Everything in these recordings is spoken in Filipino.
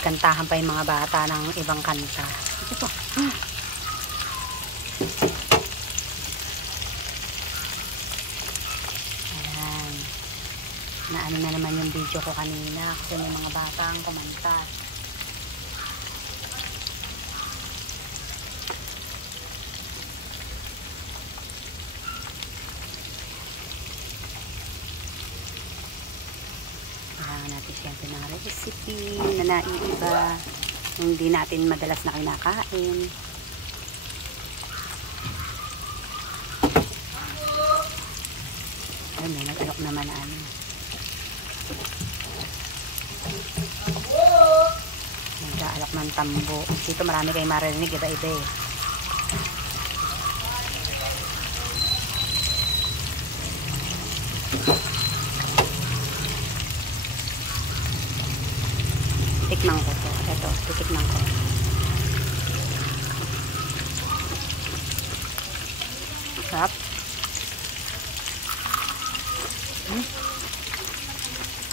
Nagkantahan pa yung mga bata ng ibang kanta. Ayan. Naano na naman yung video ko kanina kasi may mga batang kumanta. Kailangan natin siyempre ng recipe na naiiba, hindi natin madalas na kinakain. Ayun, may nag-alok naman na ano. Nag-alok ng tambo. Dito marami kayo marinig, iba-iba eh. Tikman ko to. Ito, titikman ko. Sarap.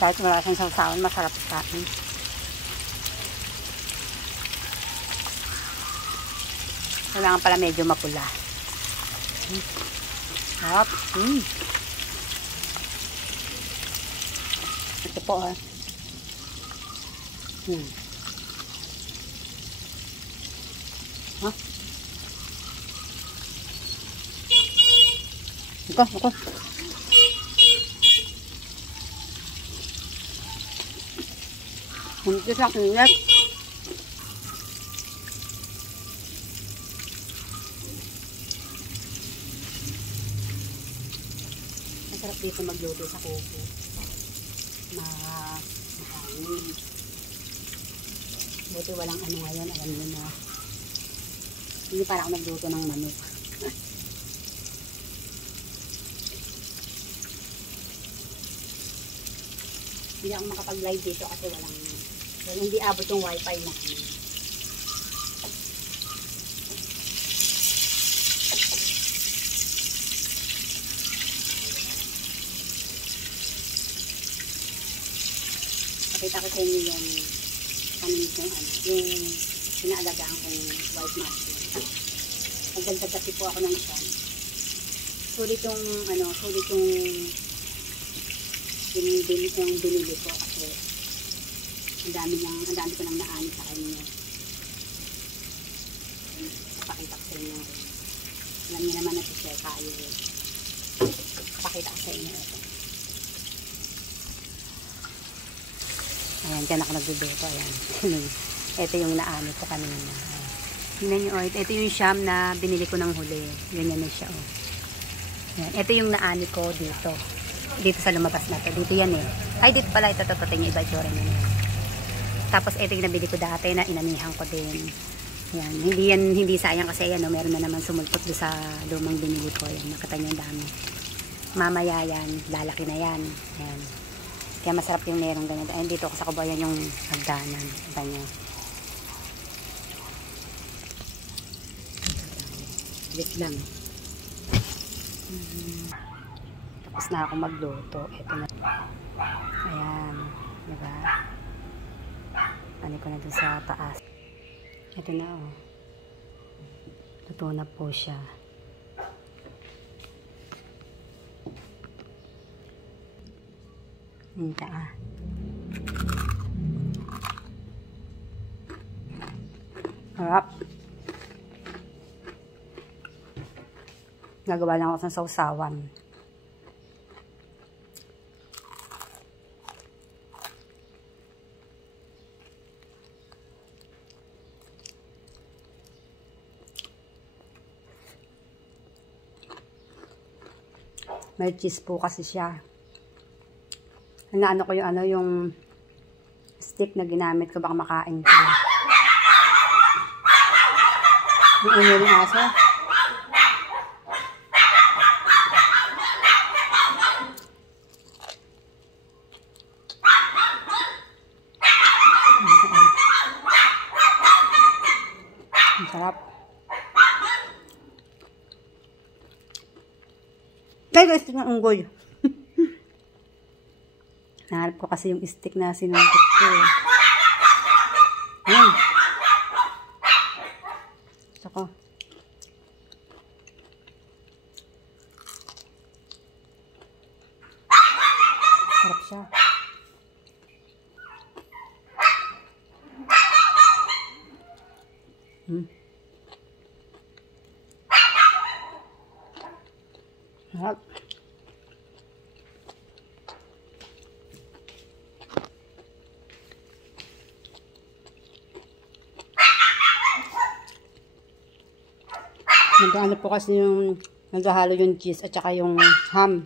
Kahit wala siyang sawsawan, masarap sa akin. Kailangan pala medyo mapula. Sarap. Ito po ah. Ha? Ako. Hindi sa kilat. Masarap dito magluto sa kubo. Mahangin. Buti walang ano ngayon, alam nyo na. Hindi para ako nagluto ng manok. Hindi ako makapag-live dito kasi hindi abot yung wifi na. Pakita ko sa inyo yung yung inaalagaan kong white mushroom. Nagdagdag kasi po ako ng isa. Sulit yung binili ko kasi ang dami ko nang naani sa kanya. Pakita ko sa inyo. Alam niyo naman na share kayo. Pakita ko sa inyo ito. Ayan, dyan ako nagduduto. Ayan. Ito yung naani ko kanina. Tingnan nyo, ito yung siyam na binili ko ng huli. Ganyan na siya, oh. Ayan. Ito yung naani ko dito. Dito sa lumabas na to. Dito yan eh. Ay, dito pala. Ito yung iba itsura niya. Tapos ito yung nabili ko dati na inanihan ko din. Ayan. Hindi sayang kasi ayan, no, meron na naman sumulpot doon sa lumang binili ko. Ayan, nakita nyo yung dami. Mamaya yan, lalaki na yan. Ayan. Kaya masarap yung merong ganito. Ayan, dito ko sa Kabayan yung hagdanan. Kita nyo. Wait lang. Tapos na ako magluto. Ito na. Ayan. Diba? Ano ko na dun sa taas. Ito na, oh. Luto na po siya. Hinta ah. Harap. Nagawa lang ako ng sausawan. May cheese po kasi siya. Ano ko yung stick na ginamit ko, baka makain ko. Yung ingay ng aso. Ang sarap. Guys, stick ng unggoy. Naharap ko kasi yung stick na sinuntok ko. Sarap siya. Sarap. Nag-ano po kasi yung naghahalo yung cheese at saka yung ham.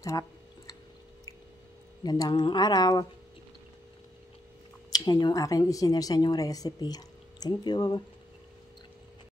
Sarap. Gandang araw. Yan yung aking isinare sa inyong recipe. Thank you.